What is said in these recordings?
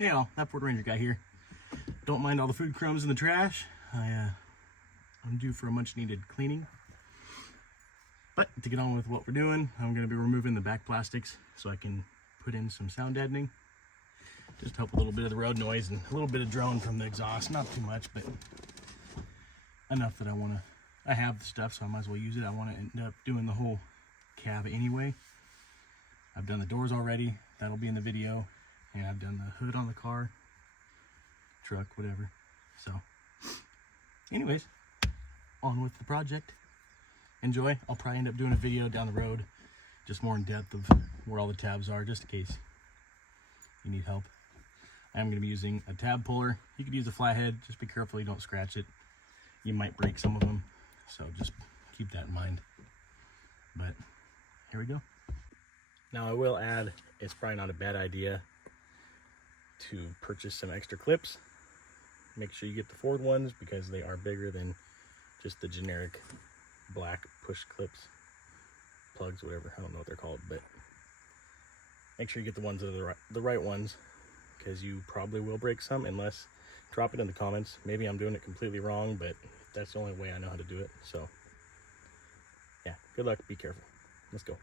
Hey all, that Ford Ranger guy here. Don't mind all the food crumbs in the trash. I'm due for a much needed cleaning. But to get on with what we're doing, I'm going to be removing the back plastics so I can put in some sound deadening. Just help a little bit of the road noise and a little bit of drone from the exhaust. Not too much, but enough that I have the stuff, so I might as well use it. I want to end up doing the whole cab anyway. I've done the doors already. That'll be in the video. And I've done the hood on the car, truck, whatever. So, anyways, on with the project. Enjoy. I'll probably end up doing a video down the road, just more in depth of where all the tabs are, just in case you need help. I'm going to be using a tab puller. You could use a flathead. Just be careful you don't scratch it. You might break some of them, so just keep that in mind. But here we go. Now I will add, it's probably not a bad idea to purchase some extra clips. Make sure you get the Ford ones because they are bigger than just the generic black push clips, plugs, whatever. I don't know what they're called, but make sure you get the ones that are the right ones, because you probably will break some. Unless, drop it in the comments. Maybe I'm doing it completely wrong, but that's the only way I know how to do it. So yeah, good luck, be careful. Let's go.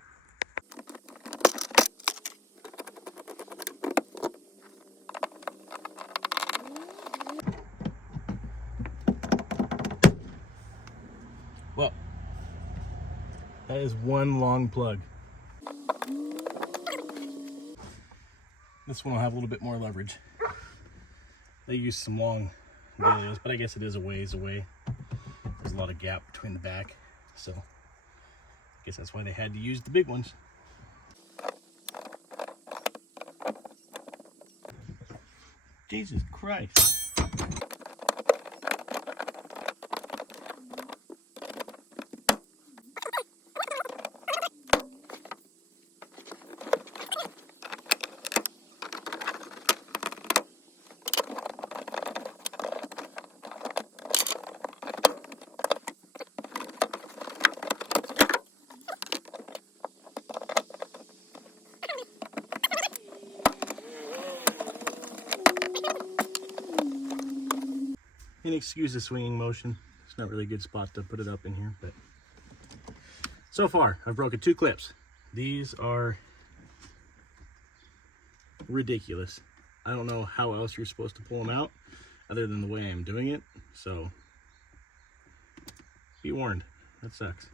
Well, that is one long plug. This one will have a little bit more leverage. They use some long videos, but I guess it is a ways away. There's a lot of gap between the back, so I guess that's why they had to use the big ones. Jesus Christ. And excuse the swinging motion. It's not really a good spot to put it up in here, but so far I've broken 2 clips. These are ridiculous. I don't know how else you're supposed to pull them out other than the way I'm doing it, so be warned, that sucks.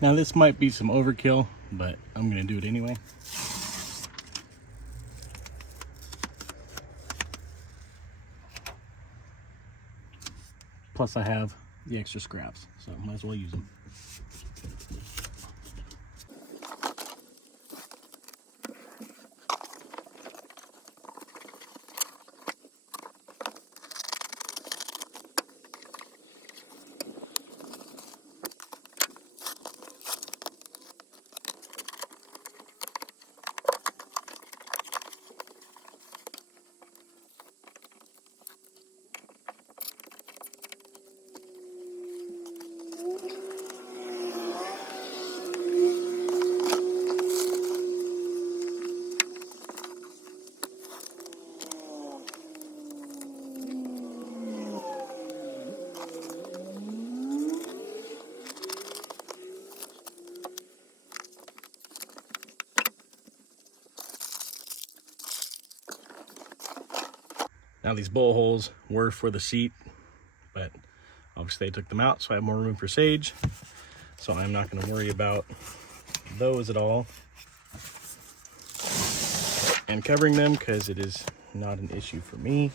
Now this might be some overkill, but I'm gonna do it anyway. Plus I have the extra scraps, so might as well use them. Now these bowl holes were for the seat, but obviously I took them out so I have more room for Sage. So I'm not going to worry about those at all and covering them because it is not an issue for me.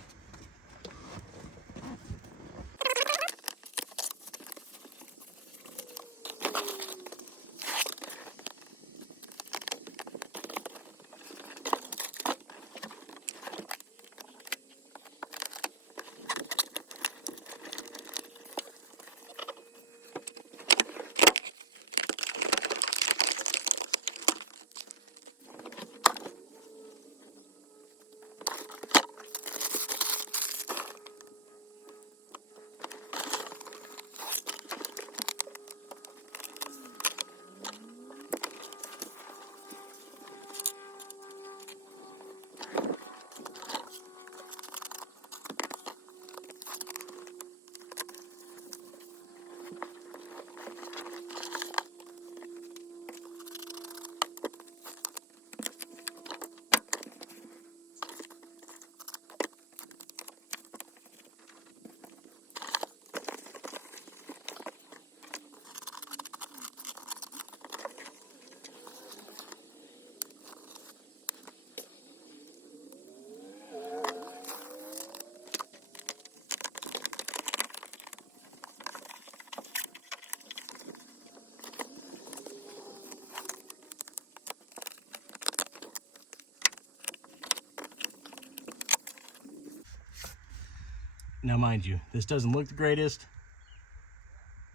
Now mind you, this doesn't look the greatest,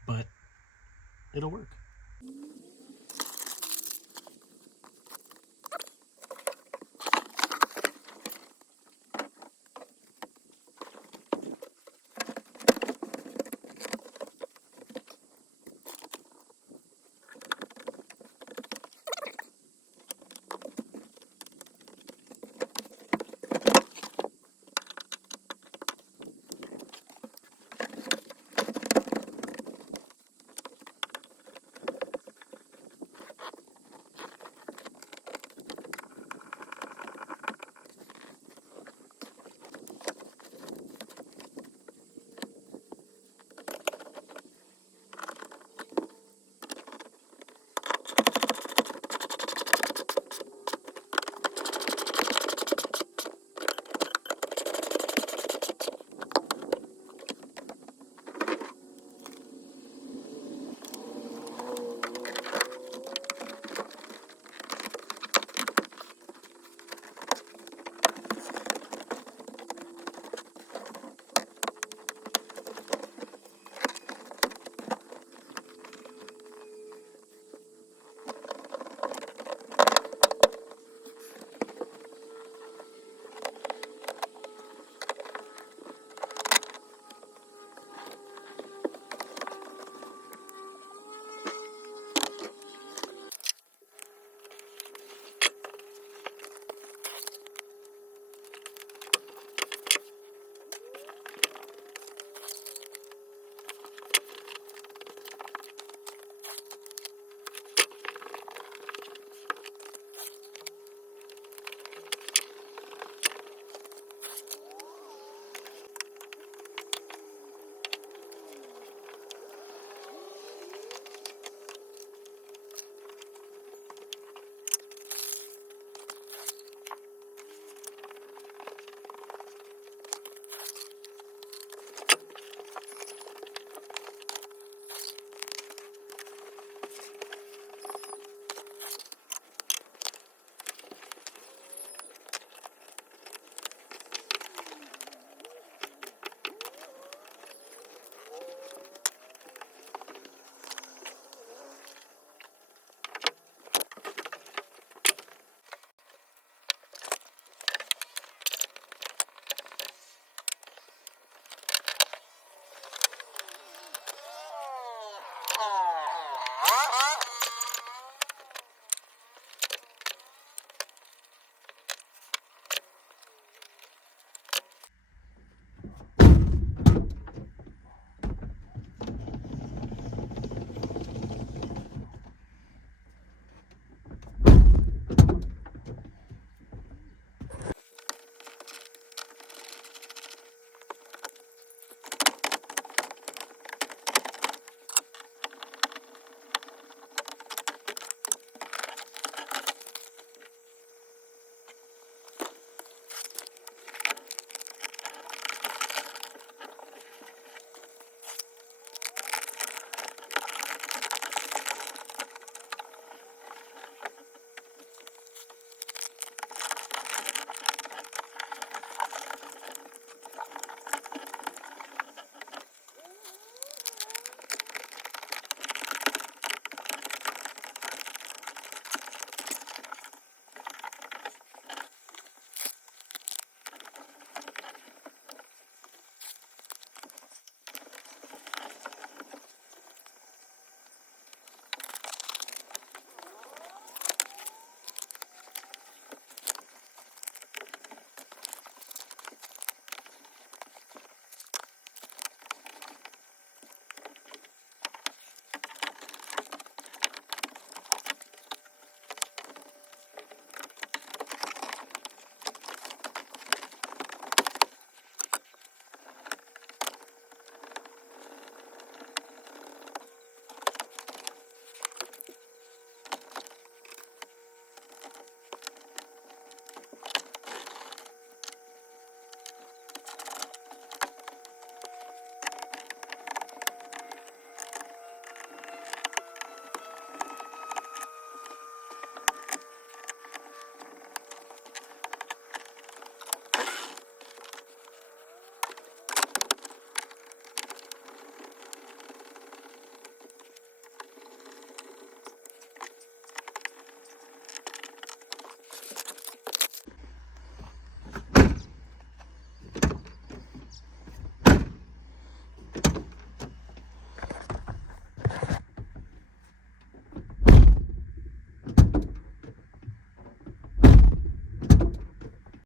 but it'll work.